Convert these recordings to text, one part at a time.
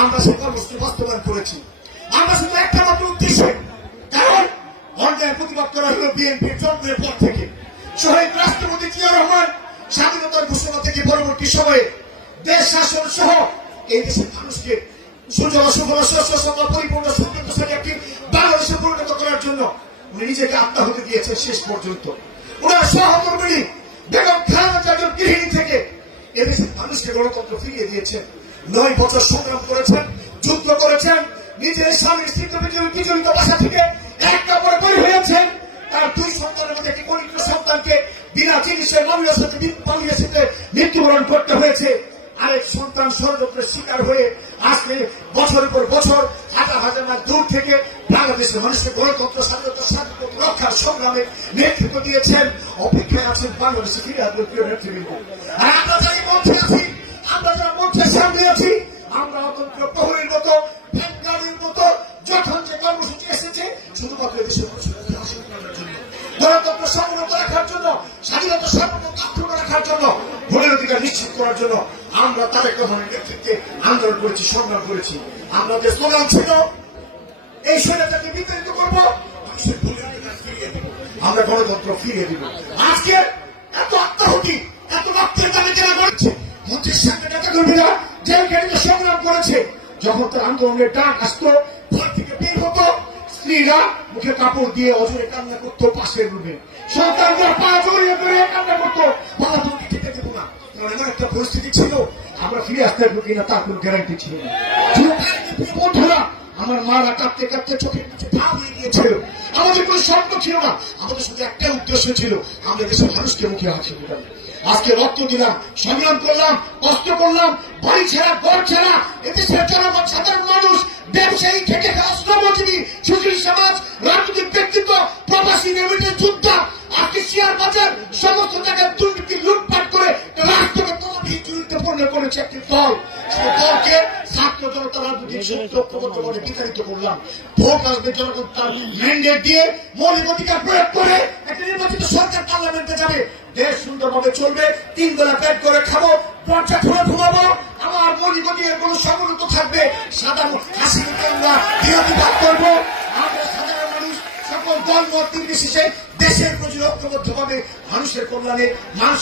আমরা সেই কর্মসূচি বাস্তবায়ন করেছি। আমরা শুধু একটা মাত্র উদ্দেশ্যে, কারণ অন্যায়ের প্রতিবাদ করা হল বিএনপির জন্মের পর থেকে। শহীদ রাষ্ট্রপতি জিয়াউর রহমান স্বাধীনতার ঘোষণা থেকে পরবর্তী সময়ে দেশ শাসন সহ এই দেশের মানুষকে সুজলা সুফলা শস্য শ্যামলা পরিপূর্ণ সমৃদ্ধশালী একটি বাংলাদেশে পরিণত করার জন্য উনি নিজেকে আত্মাহুতি দিয়েছেন শেষ পর্যন্ত। ওনার সহকর্মী বেগম খালেদা জিয়ার গৃহিণী থেকে এদেশের মানুষকে গণতন্ত্র ফিরিয়ে দিয়েছেন। 9 বছর সংগ্রাম করেছেন, যুদ্ধ করেছেন, নিজের স্বামীর স্ত্রীকে বিজড়িত বাসা থেকে এক কাপড়ে বের হয়েছেন। তার 2 সন্তানের মধ্যে একটি কনিষ্ঠ সন্তানকে বিনা চিকিৎসায় মামলাতে মৃত্যুবরণ করতে হয়েছে। আরেক সন্তান ষড়যন্ত্রের শিকার হয়ে আজকে বছরের পর বছর হাজার হাজার মাইল দূর থেকে বাংলাদেশের মানুষের গণতন্ত্র স্বাধীনতা রক্ষার সংগ্রামে নেতৃত্ব দিয়েছেন। অপেক্ষায় আছেন বাংলাদেশে ফিরে আসবেন প্রিয় নেতৃবৃন্দ। আর আমরা যারা মঞ্চে আছি, আমরা যারা মঞ্চের সামনে আছি, আমরা অতন্ত্র প্রহরীর মতো ভ্যানগাড়ির মতো যখন যে কর্মসূচি এসেছে শুধুমাত্র দেশের মানুষের গণতন্ত্র সমুন্নত রাখার জন্য, স্বাধীনতা সর্বমত অক্ষুণ্ণ রাখার জন্য, ভোটের অধিকার নিশ্চিত করার জন্য আমরা তারেক রহমানের নেতৃত্বে আন্দোলন করেছি, সংগ্রাম করেছি। আমাদের স্লোগান ছিল এই স্বৈরাচারকে বিতাড়িত করবো, মানুষের ভোটের অধিকার ফিরিয়ে দেব, আমরা গণতন্ত্র ফিরিয়ে দিব। আজকে এত আত্মাহুতি, এত রক্তের দামে যারা করেছে, মঞ্চের সামনে নেতা কর্মীরা জেল গেটে সংগ্রাম করেছে, যখন তার আন্দোলনের ডাক আসতো, ঘর থেকে বের হতো, স্ত্রীরা মুখে কাপড় দিয়ে অজরে কান্না করতো, পাশের রুমে সন্তানরা পা জড়িয়ে ধরে কান্না করতো, বাবা তোমাকে খেতে দেবো না। এমন একটা পরিস্থিতি ছিল, আমরা ফিরে আসতে পারবো কিনা তার কোন গ্যারান্টি ছিল না। বন্ধুরা, আমার মারা কাঁদতে কাঁদতে চোখের কাছে ভাব হয়ে গিয়েছিল। আমাদের কোন স্বপ্ন ছিল না, আমাদের শুধু একটা উদ্দেশ্য ছিল, আমরা দেশের মানুষকে মুখে হাসি ফোটাবো। আজকে রক্ত দিলাম, সংগ্রাম করলাম, কষ্ট করলাম, বাড়ি ছেড়া ঘর ছেড়া এদেশের জনগণ, সাধারণ মানুষ, ব্যবসায়ী, খেটে খাওয়া শ্রমজীবী, সুশীল সমাজ, রাজনৈতিক ব্যক্তিত্ব, প্রবাসী, রেমিটেন্স যোদ্ধা, আজকে শেয়ার বাজার সমস্ত জায়গায় দুর্নীতি লুটপাট করে রাষ্ট্রকে তলাভিতে পূর্ণ করেছে একটি দল। সেই দলকে ছাত্র জনতা রাজনৈতিক সূত্র ঐক্যবদ্ধ করে বিতাড়িত করলাম। ভোট আসবে, জনগণ তার ম্যান্ডেট দিয়ে মৌলিক অধিকার প্রয়োগ করে একটা নির্বাচিত সরকার পার্লামেন্টে যাবে, দেশ সুন্দরভাবে চলবে, 3 বেলা পেট করে খাবো, দরজা খুলে ঘুমাবো, আমার মৌলিক অধিকার কোনো সমুন্নত থাকবে, সাদা হাসি মুখে আমরা বিরোধিতা করবো। আমরা সাধারণ মানুষ সকল দল মত নির্বিশেষে দেশের প্রতি ঐক্যবদ্ধভাবে মানুষের কল্যাণে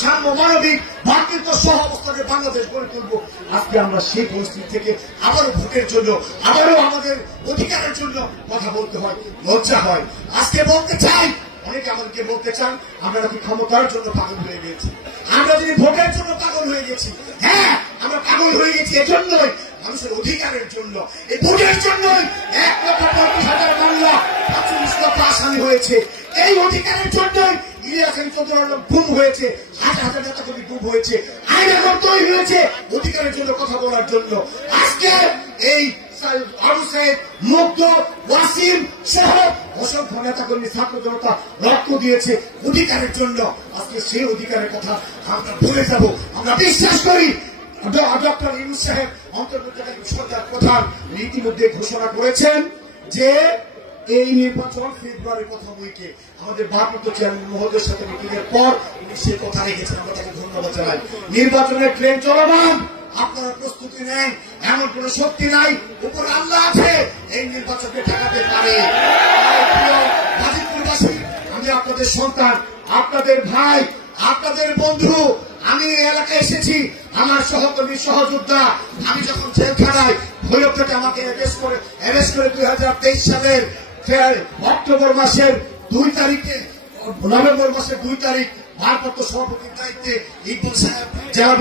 সাম্য, মানবিক, ভাতৃত্ব সহ অবস্থানে বাংলাদেশ গড়ে তুলবো। আজকে আমরা সেই পরিস্থিতি থেকে আবারও ভোটের জন্য, আবারও আমাদের অধিকারের জন্য কথা বলতে হয়, লজ্জা হয়। আজকে বলতে চাই, অনেকে আমাদেরকে বলতে চান আমরা নাকি ক্ষমতার জন্য পাগল হয়ে গেছি, আমরা যদি ভোটের জন্য পাগল হয়ে গেছি। হ্যাঁ, আমরা পাগল হয়ে গেছি এজন্যই, মানুষের অধিকারের জন্য, এই ভোটের জন্যই 1,35,000 মামলা, 45 লক্ষ আসামি হয়েছে। এই অধিকারের জন্যই ইলিয়াস চৌধুরী গুম হয়েছে, হাজার হাজার নেতা কর্মী গুম হয়েছে, আইনের তৈরি হয়েছে অধিকারের জন্য কথা বলার জন্য। আজকে এই আবু সাইদ, মুগ্ধ, ওয়াসিম সহ অসংখ্য নেতা কর্মী, ছাত্র জনতা রক্ত দিয়েছে অধিকারের জন্য। আজকে সেই অধিকারের কথা আমরা ভুলে যাব। আমরা বিশ্বাস করি ডক্টর ইউনূস সাহেব অন্তর্বর্তীকালীন সরকার প্রধান ইতিমধ্যে ঘোষণা করেছেন যে এই নির্বাচন ফেব্রুয়ারির প্রথম উইকে, আমাদের ভারপ্রাপ্ত চেয়ারম্যান মহোদয়ের সাথে মিটিংয়ের পর উনি সে কথা রেখেছেন, আমরা তাকে ধন্যবাদ জানাই। নির্বাচনের ট্রেন চলমান, আপনারা প্রস্তুতি নেন, এমন কোন শক্তি নাই, উপর আল্লাহ আছে, এই নির্বাচনকে ঠেকাতে পারে। গাজীপুরবাসী, আমি আপনাদের সন্তান, আপনাদের ভাই, আপনাদের বন্ধু। আমি এই এলাকায় এসেছি, আমার সহকর্মী, সহযোদ্ধা, আমি যখন জেলখানায় ভৈরবঘাটে আমাকে অ্যারেস্ট করে 2023 সালের অক্টোবর মাসের 2 তারিখে, নভেম্বর মাসের 2 তারিখ ভারপ্রাপ্ত সভাপতির দায়িত্বে ইকবাল সাহেব জেলা